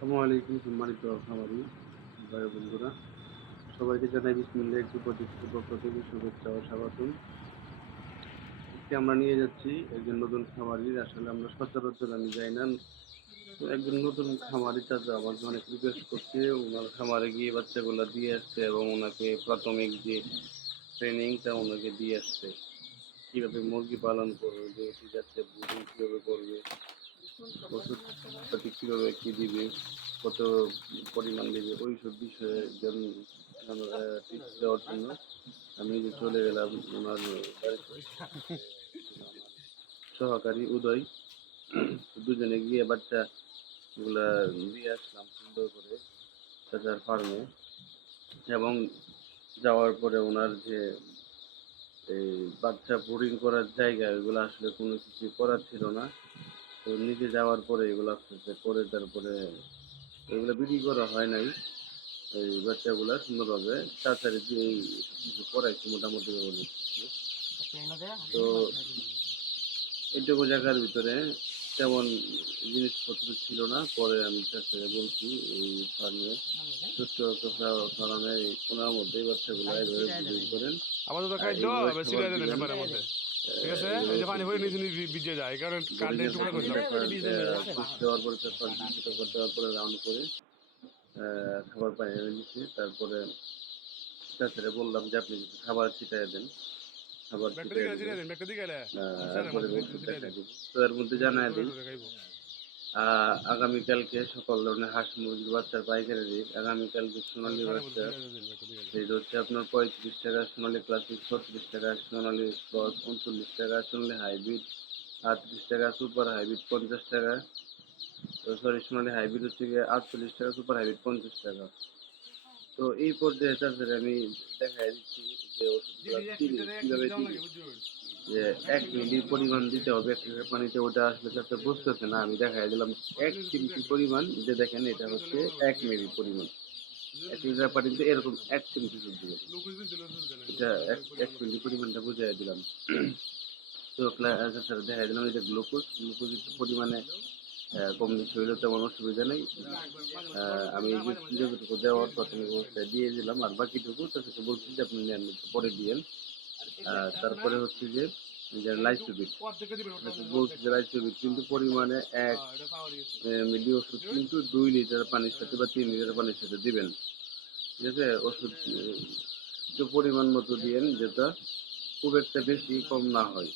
আসসালামু আলাইকুম সম্মানিত খামারি ভাই বন্ধুরা, সবাইকে জানাই বিসমিল্লাহ একটু প্রযুক্তির পক্ষ থেকে শুভেচ্ছা ও স্বাগতম। আজকে আমরা নিয়ে যাচ্ছি একজন নতুন খামারির। আসলে আমরা সচরাচর আমি যাই না, তো একজন নতুন খামারি চাচা আমাকে অনেক রিকোয়েস্ট করছে ওনার খামারে গিয়ে বাচ্চাগুলো দিয়ে আসতে এবং ওনাকে প্রাথমিক যে ট্রেনিংটা ওনাকে দিয়ে আসতে, কীভাবে মুরগি পালন করবে, যে ঠিক আছে ব্রিডিং কীভাবে করবে, ওষুধপাতি কীভাবে কী দিবে, কত পরিমাণ দেবে, ওই সব বিষয়ে টিপস দেওয়ার জন্য আমি নিজে চলে গেলাম ওনার বাড়িতে। সহকারী উদয়, দুজনে গিয়ে বাচ্চাগুলা দিয়ে আসলাম সুন্দর করে চাচার ফার্মে। এবং যাওয়ার পরে ওনার যে এই বাচ্চা ব্রিডিং করার জায়গা, ওইগুলো আসলে কোনো কিছু করার ছিল না। তো নিজে যাওয়ার পরে এগুলো আস্তে আস্তে করে তারপরে এগুলো বিক্রি করা হয় নাই। এই বাচ্চাগুলা সুন্দরভাবে চাচারি দিয়ে কিছু করাইছি মোটামুটি বলে। তো এইটুকু জায়গার ভিতরে তেমন জিনিসপত্র ছিল না। পরে আমি চাচাকে বলছি এই ফার্মে ছোট্ট একটা ফার্মে এই কোনার মধ্যে বাচ্চাগুলো এইভাবে ব্রিডিং করেন, আপাতত খাদ্য এইভাবে বেশি খাবার দেয় দিবেন, ব্যাপারের মধ্যে। ঠিক আছে, এই যে এইভাবে পানি ভরে নিজে নিজে ভিজে যায়, কারণ কার্ডে টুকরা করলাম। দেওয়ার পরে চারপাশ দেওয়ার পরে রাউন্ড করে খাবার পানি এনে দিচ্ছি। তারপরে চাচারে বললাম যে আপনি কিছু খাবার ছিটাই দেন, খাবার ব্যাগটা ছিটাই দিকে দেবো। ছিটাই দেন, ব্যাগটা দিকে এরপরে ওষুধ দেখা দিব। তো এর মধ্যে জানাই দিই খাইব। আগামীকালকে সকল ধরনের হাঁস মুরগির বাচ্চার পাইকারি রেট। আগামীকালকে সোনালী বাচ্চা রেট হচ্ছে আপনার 35 টাকা, সোনালী ক্লাসিক 36 টাকা, সোনালী ক্রস 39 টাকা, সোনালী হাইব্রিড 38 টাকা, সুপার হাইব্রিড 50 টাকা, সরি সোনালী হাইব্রিড হচ্ছে গিয়ে 48 টাকা, সুপার হাইব্রিড 50 টাকা। তো এই পর্যায়ে চাষের আমি দেখাই দিচ্ছি যে ওষুধগুলো কীভাবে দিবি, যে 1 মিলি পরিমাণ দিতে হবে 1 লিটার পানিতে। ওটা আসলে চাষে বুঝতেছে না, আমি দেখাই দিলাম 1 চিমটি পরিমাণ, যে দেখেন এটা হচ্ছে 1 মিলি পরিমাণ। 1 লিটার পানিতে এরকম 1 চিমটি দুধ দিবে, এটা 1 মিলি পরিমাণটা বুঝাই দিলাম। তো চাষের দেখাই দিলাম এটা গ্লুকোজ একটু পরিমাণে কম বেশি হইলেও তেমন অসুবিধা নেই। আমি যেটুকু দেওয়ার প্রাথমিক অবস্থায় দিয়ে দিলাম, আর বাকিটুকু চাচাকে বলছি যে আপনি নেন পরে দিয়েন। তারপরে হচ্ছে যে লাইসোবিট, বলছি যে লাইসোবিট কিন্তু পরিমাণে 1 মিলি ওষুধ কিন্তু 2 লিটার পানির সাথে বা 3 লিটার পানির সাথে দিবেন। ঠিক আছে, ওষুধ একটু পরিমাণ মতো দিয়েন, যেটা খুব একটা বেশি কম না হয়।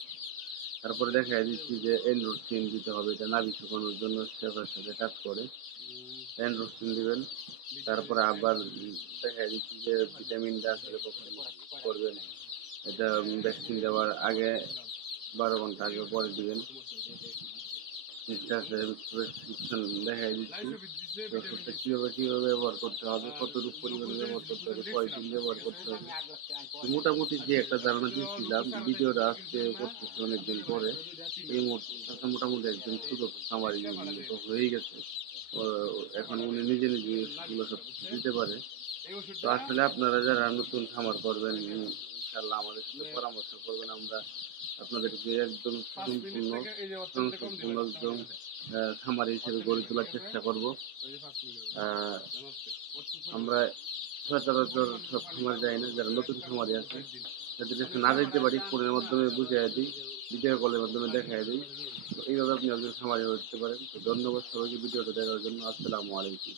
তারপরে দেখা দিচ্ছি যে এন্ড্রোসিন দিতে হবে, এটা নাভি শুকানোর জন্য সেফের সাথে কাজ করে, এন্ড্রোসিন দিবেন। তারপরে আবার দেখা দিচ্ছি যে ভিটামিনটা আসলে কখন করবেন, এটা ভ্যাকসিন দেওয়ার আগে 12 ঘন্টা আগে পরে দিবেন। প্রেসক্রিপশন দেখাই দিচ্ছি ওষুধটা কীভাবে ব্যবহার করতে হবে, কতটুকু পরিমাণে ব্যবহার করতে হবে, কয়দিন ব্যবহার করতে হবে। মোটামুটি যে একটা ধারণা দিয়েছিলাম, ভিডিওটা আজকে করতেছি অনেকদিন পরে। এই মুহূর্তে মোটামুটি একজন সুযোগ খামারি হয়ে গেছে। এখন উনি নিজে নিজে এগুলো সব দিতে পারে। তো আসলে আপনারা যারা নতুন খামার করবেন, ইনশাল্লাহ আমাদের সাথে পরামর্শ করবেন। আমরা আপনাদেরকে একদম সম্পূর্ণ একদম খামারি হিসেবে গড়ে তোলার চেষ্টা করব। আমরা সচরাচর সব খামার যাই না, যারা নতুন খামারি আছে তাদের কাছে না যেতে পারি, ফোনের মাধ্যমে বুঝিয়ে দিই, ভিডিও কলের মাধ্যমে দেখাই দিই। তো এইভাবে আপনি একজন খামারি হতে পারেন। তো ধন্যবাদ সবাইকে ভিডিওটা দেখার জন্য। আসসালামু আলাইকুম।